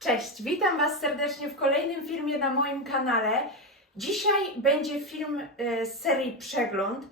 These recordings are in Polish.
Cześć, witam Was serdecznie w kolejnym filmie na moim kanale. Dzisiaj będzie film e, z serii Przegląd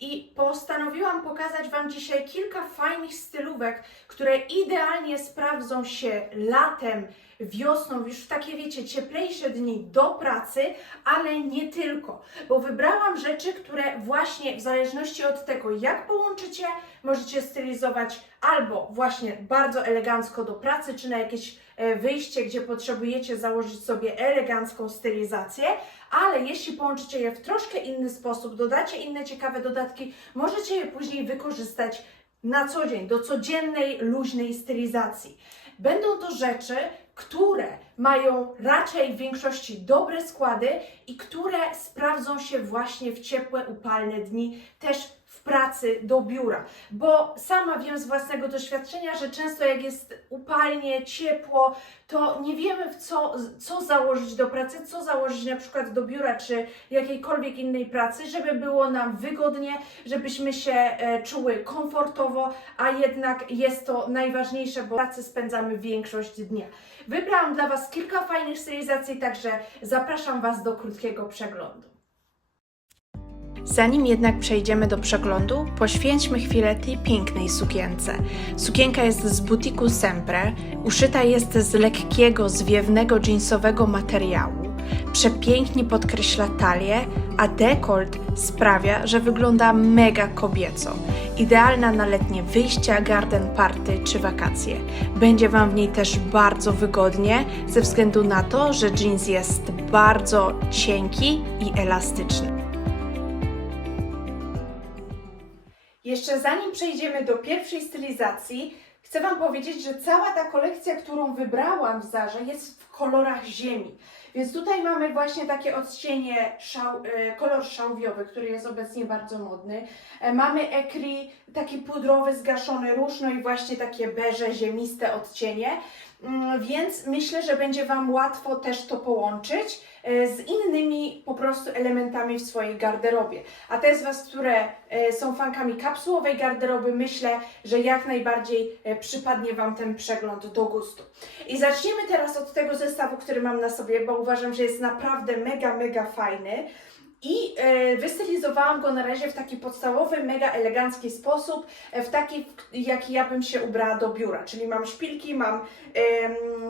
i postanowiłam pokazać Wam dzisiaj kilka fajnych stylówek, które idealnie sprawdzą się latem, wiosną, już w takie wiecie, cieplejsze dni do pracy, ale nie tylko, bo wybrałam rzeczy, które właśnie w zależności od tego, jak połączycie, możecie stylizować albo właśnie bardzo elegancko do pracy, czy na jakieś wyjście, gdzie potrzebujecie założyć sobie elegancką stylizację, ale jeśli połączycie je w troszkę inny sposób, dodacie inne ciekawe dodatki, możecie je później wykorzystać na co dzień, do codziennej, luźnej stylizacji. Będą to rzeczy, które mają raczej w większości dobre składy i które sprawdzą się właśnie w ciepłe, upalne dni, też pracy do biura. Bo sama wiem z własnego doświadczenia, że często jak jest upalnie, ciepło, to nie wiemy w co, co założyć do pracy, co założyć na przykład do biura czy jakiejkolwiek innej pracy, żeby było nam wygodnie, żebyśmy się e, czuły komfortowo, a jednak jest to najważniejsze, bo pracy spędzamy większość dnia. Wybrałam dla Was kilka fajnych stylizacji, także zapraszam Was do krótkiego przeglądu. Zanim jednak przejdziemy do przeglądu, poświęćmy chwilę tej pięknej sukience. Sukienka jest z butiku Sempre, uszyta jest z lekkiego, zwiewnego jeansowego materiału. Przepięknie podkreśla talię, a dekolt sprawia, że wygląda mega kobieco. Idealna na letnie wyjścia, garden party czy wakacje. Będzie Wam w niej też bardzo wygodnie, ze względu na to, że jeans jest bardzo cienki i elastyczny. Jeszcze zanim przejdziemy do pierwszej stylizacji, chcę Wam powiedzieć, że cała ta kolekcja, którą wybrałam w Zarze, jest w kolorach ziemi. Więc tutaj mamy właśnie takie odcienie, szał, e, kolor szałwiowy, który jest obecnie bardzo modny. E, Mamy ekri, taki pudrowy, zgaszony róż, no i właśnie takie beże, ziemiste odcienie. Mm, Więc myślę, że będzie Wam łatwo też to połączyć e, z innymi po prostu elementami w swojej garderobie. A te z Was, które e, są fankami kapsułowej garderoby, myślę, że jak najbardziej e, przypadnie Wam ten przegląd do gustu. I zaczniemy teraz od tego zestawu, który mam na sobie, bo uważam, że jest naprawdę mega, mega fajny. I e, wystylizowałam go na razie w taki podstawowy, mega elegancki sposób, e, w taki, jaki ja bym się ubrała do biura. Czyli mam szpilki, mam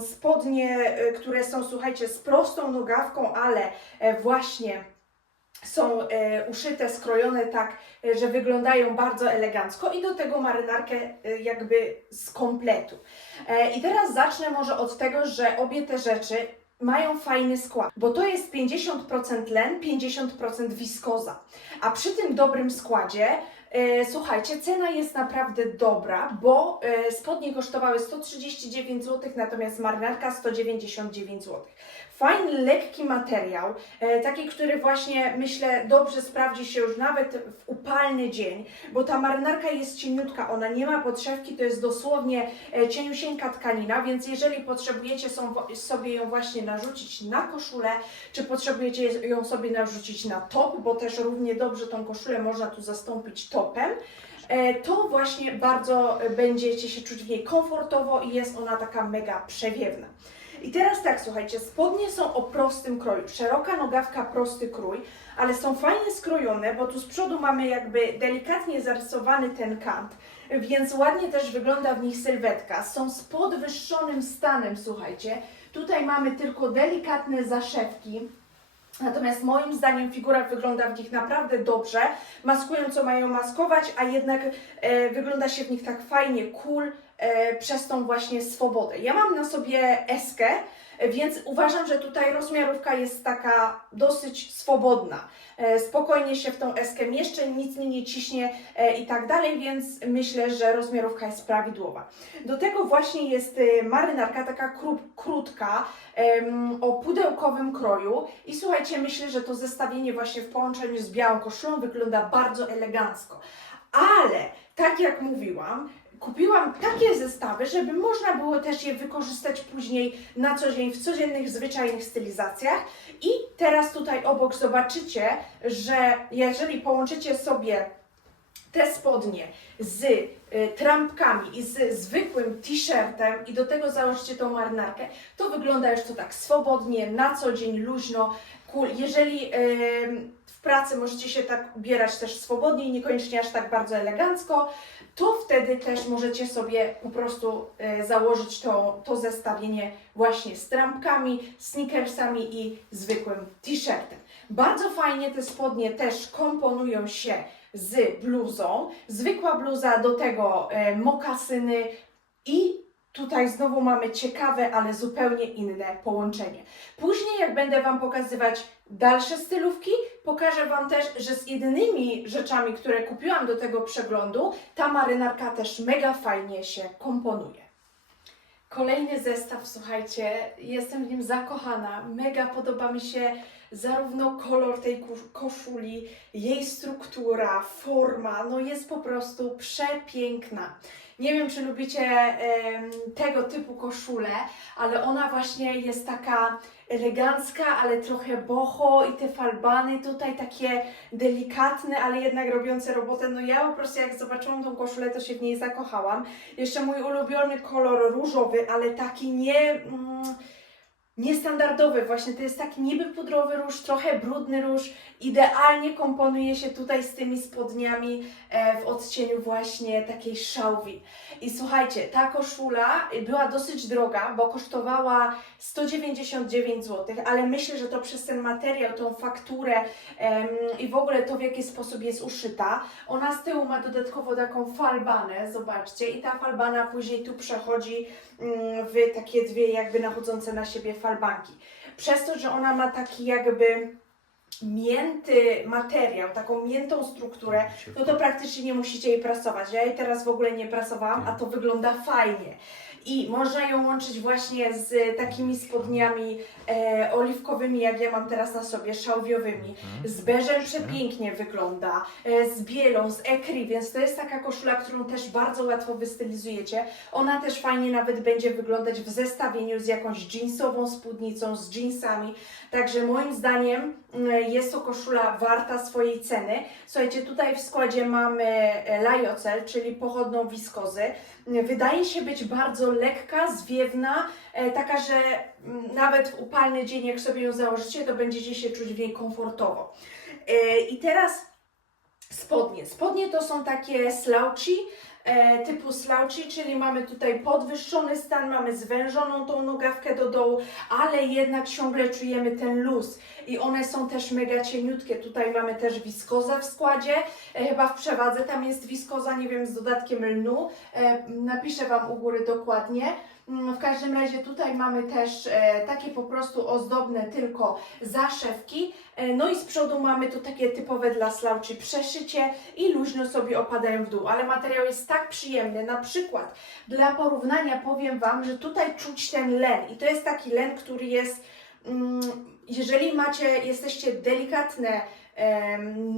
spodnie, e, które są, słuchajcie, z prostą nogawką, ale właśnie są uszyte, skrojone tak, że wyglądają bardzo elegancko i do tego marynarkę jakby z kompletu. I teraz zacznę może od tego, że obie te rzeczy mają fajny skład, bo to jest 50% len, 50% wiskoza. A przy tym dobrym składzie E, Słuchajcie, cena jest naprawdę dobra, bo e, spodnie kosztowały 139 zł, natomiast marynarka 199 zł. Fajny, lekki materiał, e, taki, który właśnie myślę dobrze sprawdzi się już nawet w upalny dzień, bo ta marynarka jest cieniutka, ona nie ma podszewki, to jest dosłownie e, cieniusieńka tkanina, więc jeżeli potrzebujecie sobie ją właśnie narzucić na koszulę, czy potrzebujecie ją sobie narzucić na top, bo też równie dobrze tą koszulę można tu zastąpić topem, e, to właśnie bardzo będziecie się czuć w niej komfortowo i jest ona taka mega przewiewna. I teraz tak, słuchajcie, spodnie są o prostym kroju. Szeroka nogawka, prosty krój, ale są fajnie skrojone, bo tu z przodu mamy jakby delikatnie zarysowany ten kant, więc ładnie też wygląda w nich sylwetka. Są z podwyższonym stanem, słuchajcie. Tutaj mamy tylko delikatne zaszewki. Natomiast moim zdaniem figura wygląda w nich naprawdę dobrze. Maskują co mają maskować, a jednak e, wygląda się w nich tak fajnie, cool, przez tą właśnie swobodę. Ja mam na sobie eskę, e, więc uważam, że tutaj rozmiarówka jest taka dosyć swobodna. E, spokojnie się w tą eskę mieszczę, nic mi nie ciśnie e, i tak dalej, więc myślę, że rozmiarówka jest prawidłowa. Do tego właśnie jest e, marynarka taka kró- krótka, o pudełkowym kroju i słuchajcie, myślę, że to zestawienie właśnie w połączeniu z białą koszulą wygląda bardzo elegancko. Ale tak jak mówiłam, kupiłam takie zestawy, żeby można było też je wykorzystać później na co dzień w codziennych, zwyczajnych stylizacjach. I teraz tutaj obok zobaczycie, że jeżeli połączycie sobie te spodnie z y, trampkami i z zwykłym t-shirtem i do tego założycie tą marynarkę, to wygląda już to tak swobodnie, na co dzień, luźno, cool. Jeżeli w pracy możecie się tak ubierać też swobodnie i niekoniecznie aż tak bardzo elegancko, to wtedy też możecie sobie po prostu y, założyć to, to zestawienie właśnie z trampkami, sneakersami i zwykłym t-shirtem. Bardzo fajnie te spodnie też komponują się z bluzą. Zwykła bluza, do tego e, mokasyny i tutaj znowu mamy ciekawe, ale zupełnie inne połączenie. Później, jak będę Wam pokazywać dalsze stylówki, pokażę Wam też, że z innymi rzeczami, które kupiłam do tego przeglądu, ta marynarka też mega fajnie się komponuje. Kolejny zestaw, słuchajcie, jestem w nim zakochana. Mega podoba mi się zarówno kolor tej koszuli, jej struktura, forma, no jest po prostu przepiękna. Nie wiem, czy lubicie tego typu koszulę, ale ona właśnie jest taka elegancka, ale trochę boho i te falbany tutaj takie delikatne, ale jednak robiące robotę. No ja po prostu jak zobaczyłam tą koszulę, to się w niej zakochałam. Jeszcze mój ulubiony kolor różowy, ale taki nie... Mm, niestandardowy, właśnie to jest taki niby pudrowy róż, trochę brudny róż, idealnie komponuje się tutaj z tymi spodniami e, w odcieniu właśnie takiej szałwi. I słuchajcie, ta koszula była dosyć droga, bo kosztowała 199 zł, ale myślę, że to przez ten materiał, tą fakturę i w ogóle to w jaki sposób jest uszyta. Ona z tyłu ma dodatkowo taką falbanę, zobaczcie, i ta falbana później tu przechodzi mm, w takie dwie jakby nachodzące na siebie falbanki. Przez to, że ona ma taki jakby mięty materiał, taką miętą strukturę, no to praktycznie nie musicie jej prasować. Ja jej teraz w ogóle nie prasowałam, a to wygląda fajnie. I można ją łączyć właśnie z takimi spodniami e, oliwkowymi, jak ja mam teraz na sobie, szałwiowymi. Z beżem przepięknie wygląda, e, z bielą, z ekri, więc to jest taka koszula, którą też bardzo łatwo wystylizujecie. Ona też fajnie nawet będzie wyglądać w zestawieniu z jakąś jeansową spódnicą, z jeansami. Także moim zdaniem mm, jest to koszula warta swojej ceny. Słuchajcie, tutaj w składzie mamy e, lajocel, czyli pochodną wiskozy. Wydaje się być bardzo lekka, zwiewna, e, taka, że mm, nawet w upalny dzień, jak sobie ją założycie, to będziecie się czuć w niej komfortowo. E, I teraz spodnie. Spodnie to są takie slouchy, typu slouchy, czyli mamy tutaj podwyższony stan, mamy zwężoną tą nogawkę do dołu, ale jednak ciągle czujemy ten luz i one są też mega cieniutkie. Tutaj mamy też wiskozę w składzie, e, chyba w przewadze tam jest wiskoza, nie wiem, z dodatkiem lnu. E, napiszę Wam u góry dokładnie. Mm, W każdym razie tutaj mamy też e, takie po prostu ozdobne tylko zaszewki. E, no i z przodu mamy tu takie typowe dla slouchy przeszycie i luźno sobie opadają w dół, ale materiał jest tak przyjemny. Na przykład dla porównania powiem Wam, że tutaj czuć ten len i to jest taki len, który jest, mm, jeżeli macie, jesteście delikatne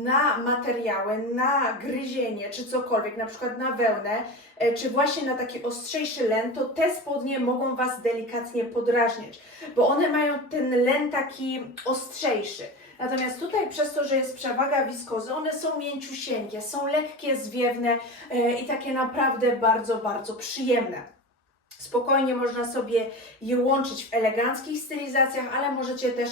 na materiały, na gryzienie czy cokolwiek, na przykład na wełnę, e, czy właśnie na taki ostrzejszy len, to te spodnie mogą Was delikatnie podrażniać, bo one mają ten len taki ostrzejszy. Natomiast tutaj przez to, że jest przewaga wiskozy, one są mięciusieńkie, są lekkie, zwiewne e, i takie naprawdę bardzo, bardzo przyjemne. Spokojnie można sobie je łączyć w eleganckich stylizacjach, ale możecie też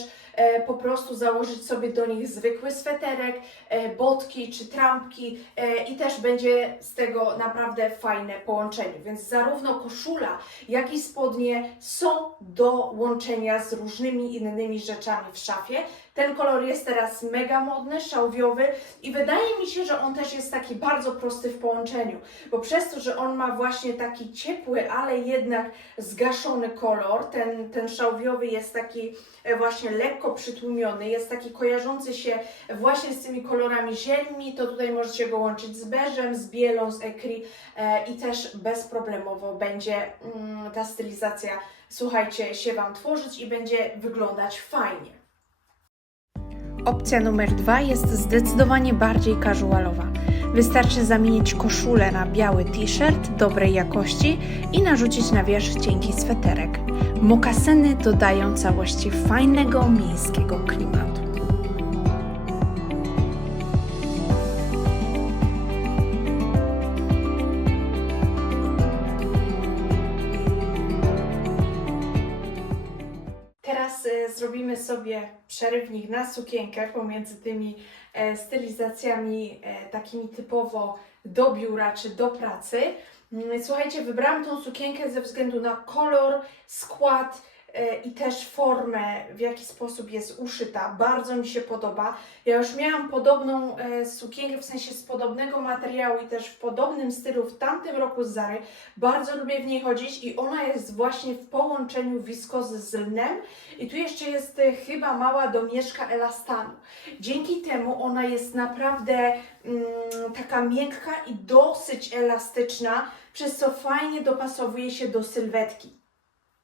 po prostu założyć sobie do nich zwykły sweterek, e, botki czy trampki e, i też będzie z tego naprawdę fajne połączenie. Więc zarówno koszula, jak i spodnie są do łączenia z różnymi innymi rzeczami w szafie. Ten kolor jest teraz mega modny, szałwiowy i wydaje mi się, że on też jest taki bardzo prosty w połączeniu, bo przez to, że on ma właśnie taki ciepły, ale jednak zgaszony kolor, ten, ten szałwiowy jest taki e, właśnie lekko przytłumiony, jest taki kojarzący się właśnie z tymi kolorami zielni, to tutaj możecie go łączyć z beżem, z bielą, z ekri e, i też bezproblemowo będzie mm, ta stylizacja, słuchajcie, się Wam tworzyć i będzie wyglądać fajnie. Opcja numer dwa jest zdecydowanie bardziej casualowa. Wystarczy zamienić koszulę na biały t-shirt dobrej jakości i narzucić na wierzch cienki sweterek. Mokasyny dodają całości fajnego miejskiego klimatu. Teraz y, zrobimy sobie przerywnik na sukienkę pomiędzy tymi e, stylizacjami e, takimi typowo do biura czy do pracy. Mm, Słuchajcie, wybrałam tą sukienkę ze względu na kolor, skład i też formę, w jaki sposób jest uszyta. Bardzo mi się podoba. Ja już miałam podobną e, sukienkę, w sensie z podobnego materiału i też w podobnym stylu w tamtym roku z Zary. Bardzo lubię w niej chodzić i ona jest właśnie w połączeniu wiskozy z lnem. I tu jeszcze jest e, chyba mała domieszka elastanu. Dzięki temu ona jest naprawdę mm, taka miękka i dosyć elastyczna, przez co fajnie dopasowuje się do sylwetki.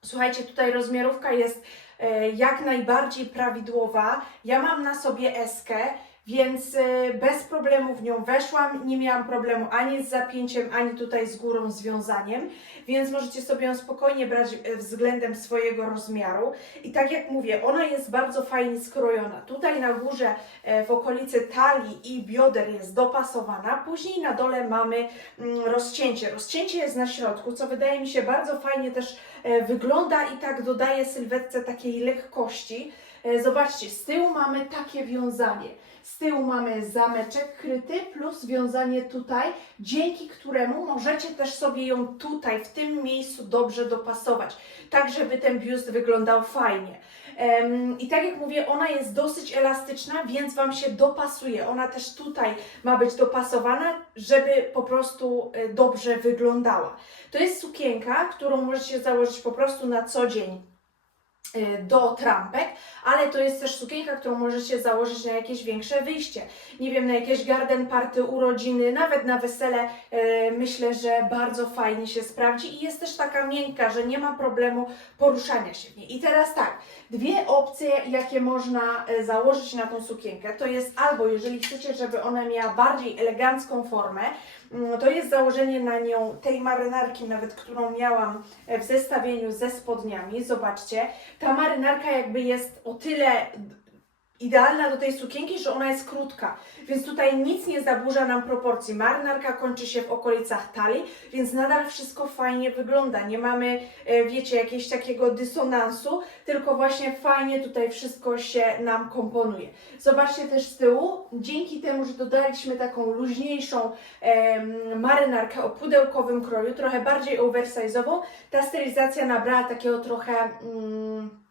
Słuchajcie, tutaj rozmiarówka jest e, jak najbardziej prawidłowa. Ja mam na sobie eskę, więc e, bez problemu w nią weszłam. Nie miałam problemu ani z zapięciem, ani tutaj z górą związaniem, więc możecie sobie ją spokojnie brać e, względem swojego rozmiaru. I tak jak mówię, ona jest bardzo fajnie skrojona. Tutaj na górze, e, w okolicy talii i bioder jest dopasowana. Później na dole mamy mm, rozcięcie. Rozcięcie jest na środku, co wydaje mi się bardzo fajnie też wygląda i tak dodaje sylwetce takiej lekkości. Zobaczcie, z tyłu mamy takie wiązanie. Z tyłu mamy zameczek kryty plus wiązanie tutaj, dzięki któremu możecie też sobie ją tutaj, w tym miejscu dobrze dopasować, tak żeby ten biust wyglądał fajnie. I tak jak mówię, ona jest dosyć elastyczna, więc Wam się dopasuje. Ona też tutaj ma być dopasowana, żeby po prostu e, dobrze wyglądała. To jest sukienka, którą możecie założyć po prostu na co dzień do trampek, ale to jest też sukienka, którą możecie założyć na jakieś większe wyjście. Nie wiem, na jakieś garden party, urodziny, nawet na wesele. e, Myślę, że bardzo fajnie się sprawdzi i jest też taka miękka, że nie ma problemu poruszania się w niej. I teraz tak, dwie opcje, jakie można e, założyć na tą sukienkę, to jest albo jeżeli chcecie, żeby ona miała bardziej elegancką formę, to jest założenie na nią tej marynarki, nawet którą miałam e, w zestawieniu ze spodniami. Zobaczcie, ta marynarka jakby jest o tyle idealna do tej sukienki, że ona jest krótka, więc tutaj nic nie zaburza nam proporcji. Marynarka kończy się w okolicach talii, więc nadal wszystko fajnie wygląda. Nie mamy, e, wiecie, jakiegoś takiego dysonansu, tylko właśnie fajnie tutaj wszystko się nam komponuje. Zobaczcie też z tyłu, dzięki temu, że dodaliśmy taką luźniejszą em, marynarkę o pudełkowym kroju, trochę bardziej oversize'ową, ta stylizacja nabrała takiego trochę... Mm,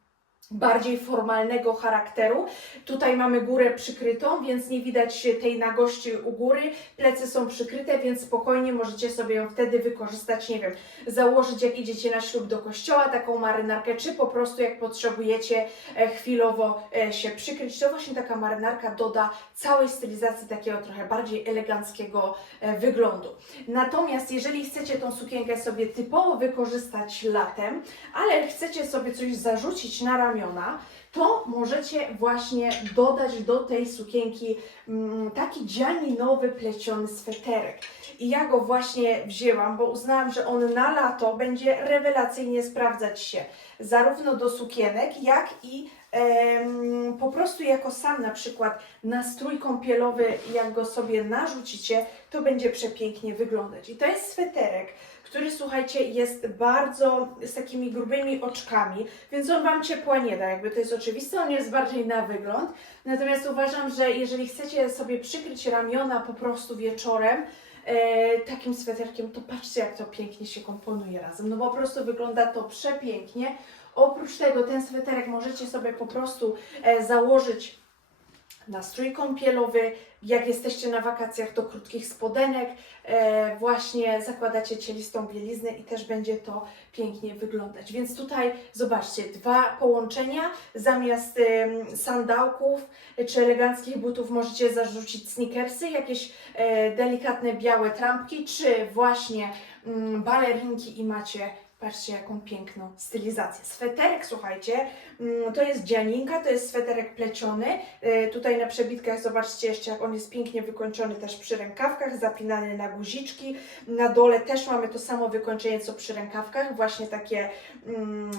bardziej formalnego charakteru. Tutaj mamy górę przykrytą, więc nie widać tej nagości u góry. Plecy są przykryte, więc spokojnie możecie sobie ją wtedy wykorzystać, nie wiem, założyć jak idziecie na ślub do kościoła taką marynarkę, czy po prostu jak potrzebujecie e, chwilowo e, się przykryć. To właśnie taka marynarka doda całej stylizacji takiego trochę bardziej eleganckiego e, wyglądu. Natomiast jeżeli chcecie tą sukienkę sobie typowo wykorzystać latem, ale chcecie sobie coś zarzucić na ramiona, to możecie właśnie dodać do tej sukienki mm, taki dzianinowy pleciony sweterek. I ja go właśnie wzięłam, bo uznałam, że on na lato będzie rewelacyjnie sprawdzać się zarówno do sukienek, jak i po prostu jako sam na przykład na strój kąpielowy, jak go sobie narzucicie, to będzie przepięknie wyglądać. I to jest sweterek, który słuchajcie jest bardzo z takimi grubymi oczkami, więc on Wam ciepła nie da, jakby to jest oczywiste, on jest bardziej na wygląd. Natomiast uważam, że jeżeli chcecie sobie przykryć ramiona po prostu wieczorem, e, takim sweterkiem, to patrzcie jak to pięknie się komponuje razem. No po prostu wygląda to przepięknie. Oprócz tego ten sweterek możecie sobie po prostu e, założyć na strój kąpielowy, jak jesteście na wakacjach do krótkich spodenek, e, właśnie zakładacie cielistą bieliznę i też będzie to pięknie wyglądać. Więc tutaj zobaczcie, dwa połączenia, zamiast em, sandałków e, czy eleganckich butów możecie zarzucić sneakersy, jakieś e, delikatne białe trampki, czy właśnie mm, balerinki i macie Patrzcie, jaką piękną stylizację. Sweterek, słuchajcie, mm, to jest dzianinka, to jest sweterek pleciony. E, Tutaj na przebitkach zobaczcie jeszcze, jak on jest pięknie wykończony też przy rękawkach, zapinany na guziczki. Na dole też mamy to samo wykończenie, co przy rękawkach, właśnie takie mm,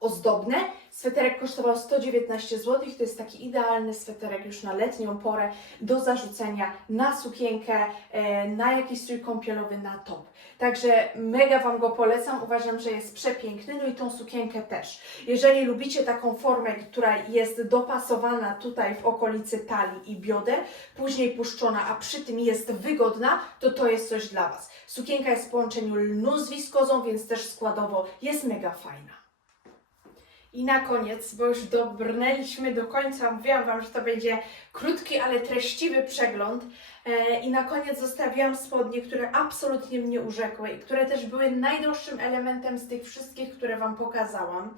ozdobne. Sweterek kosztował 119 zł. To jest taki idealny sweterek już na letnią porę do zarzucenia na sukienkę, e, na jakiś strój kąpielowy, na top. Także mega Wam go polecam. Uważam, że jest przepiękny. No i tą sukienkę też. Jeżeli lubicie taką formę, która jest dopasowana tutaj w okolicy talii i bioder, później puszczona, a przy tym jest wygodna, to to jest coś dla Was. Sukienka jest w połączeniu lnu z wiskozą, więc też składowo jest mega fajna. I na koniec, bo już dobrnęliśmy do końca, mówiłam Wam, że to będzie krótki, ale treściwy przegląd. E, I na koniec zostawiłam spodnie, które absolutnie mnie urzekły i które też były najdroższym elementem z tych wszystkich, które Wam pokazałam.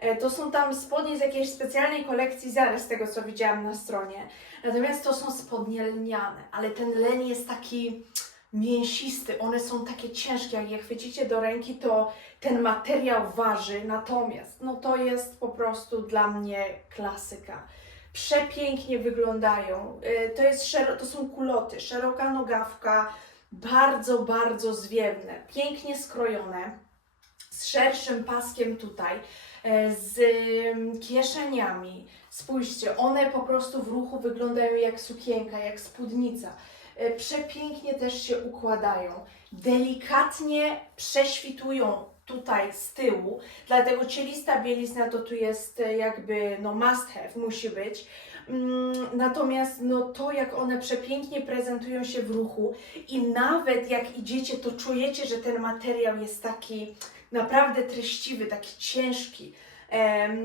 E, To są tam spodnie z jakiejś specjalnej kolekcji Zary, z tego co widziałam na stronie. Natomiast to są spodnie lniane, ale ten leń jest taki mięsisty, one są takie ciężkie, jak je chwycicie do ręki, to ten materiał waży, natomiast no to jest po prostu dla mnie klasyka. Przepięknie wyglądają. Y, To, jest to są kuloty, szeroka nogawka, bardzo, bardzo zwiewne, pięknie skrojone, z szerszym paskiem tutaj, e, z ym, kieszeniami. Spójrzcie, one po prostu w ruchu wyglądają jak sukienka, jak spódnica. E, Przepięknie też się układają, delikatnie prześwitują tutaj z tyłu, dlatego cielista bielizna to tu jest e, jakby no must have, musi być. Mm, Natomiast no to jak one przepięknie prezentują się w ruchu i nawet jak idziecie, to czujecie, że ten materiał jest taki naprawdę treściwy, taki ciężki.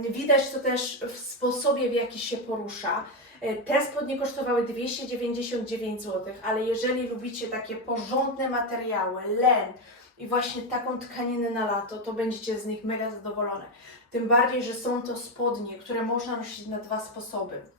Widać to też w sposobie, w jaki się porusza. E, Te spodnie kosztowały 299 zł, ale jeżeli lubicie takie porządne materiały, len i właśnie taką tkaninę na lato, to będziecie z nich mega zadowolone. Tym bardziej, że są to spodnie, które można nosić na dwa sposoby.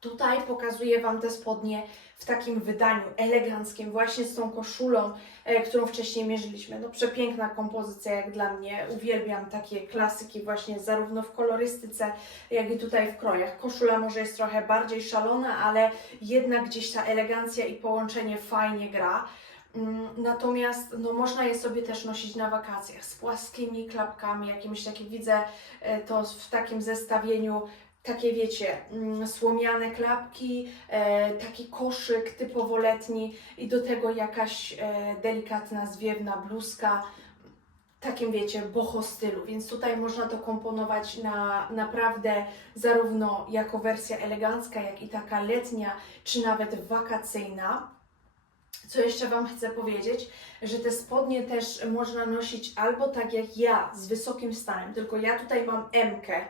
Tutaj pokazuję Wam te spodnie w takim wydaniu eleganckim, właśnie z tą koszulą, e, którą wcześniej mierzyliśmy. No przepiękna kompozycja jak dla mnie. Uwielbiam takie klasyki właśnie zarówno w kolorystyce, jak i tutaj w krojach. Koszula może jest trochę bardziej szalona, ale jednak gdzieś ta elegancja i połączenie fajnie gra. Mm, Natomiast no, można je sobie też nosić na wakacjach z płaskimi klapkami, jakimiś takie widzę e, to w takim zestawieniu takie wiecie, mm, słomiane klapki, e, taki koszyk typowo letni i do tego jakaś e, delikatna, zwiewna bluzka, takim wiecie, boho stylu, więc tutaj można to komponować na naprawdę zarówno jako wersja elegancka, jak i taka letnia, czy nawet wakacyjna. Co jeszcze Wam chcę powiedzieć, że te spodnie też można nosić albo tak jak ja, z wysokim stanem, tylko ja tutaj mam M-kę,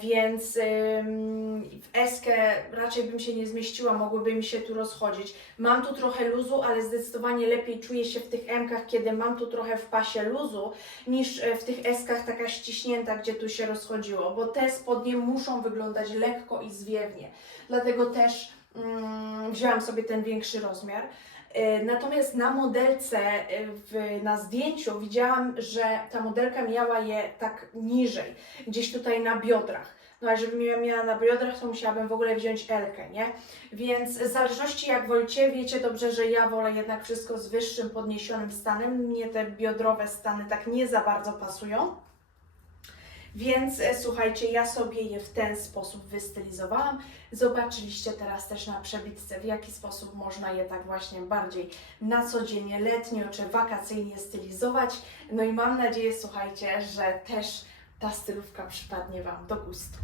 więc ym, w eskę raczej bym się nie zmieściła, mogłyby mi się tu rozchodzić. Mam tu trochę luzu, ale zdecydowanie lepiej czuję się w tych M-kach, kiedy mam tu trochę w pasie luzu, niż e, w tych eskach taka ściśnięta, gdzie tu się rozchodziło, bo te spodnie muszą wyglądać lekko i zwiewnie. Dlatego też mm, wzięłam sobie ten większy rozmiar. E, Natomiast na modelce, e, w, na zdjęciu widziałam, że ta modelka miała je tak niżej, gdzieś tutaj na biodrach. No a żebym ja miała na biodrach, to musiałabym w ogóle wziąć Elkę, nie? Więc w zależności jak wolicie, wiecie dobrze, że ja wolę jednak wszystko z wyższym, podniesionym stanem. Mnie te biodrowe stany tak nie za bardzo pasują. Więc e, słuchajcie, ja sobie je w ten sposób wystylizowałam. Zobaczyliście teraz też na przebitce, w jaki sposób można je tak właśnie bardziej na codziennie, letnio czy wakacyjnie stylizować. No i mam nadzieję, słuchajcie, że też ta stylówka przypadnie Wam do gustu.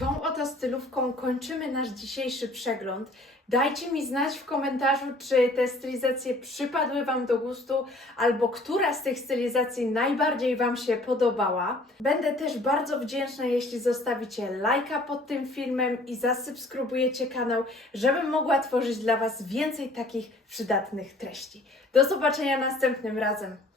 Tą oto stylówką kończymy nasz dzisiejszy przegląd. Dajcie mi znać w komentarzu, czy te stylizacje przypadły Wam do gustu, albo która z tych stylizacji najbardziej Wam się podobała. Będę też bardzo wdzięczna, jeśli zostawicie lajka pod tym filmem i zasubskrybujecie kanał, żebym mogła tworzyć dla Was więcej takich przydatnych treści. Do zobaczenia następnym razem.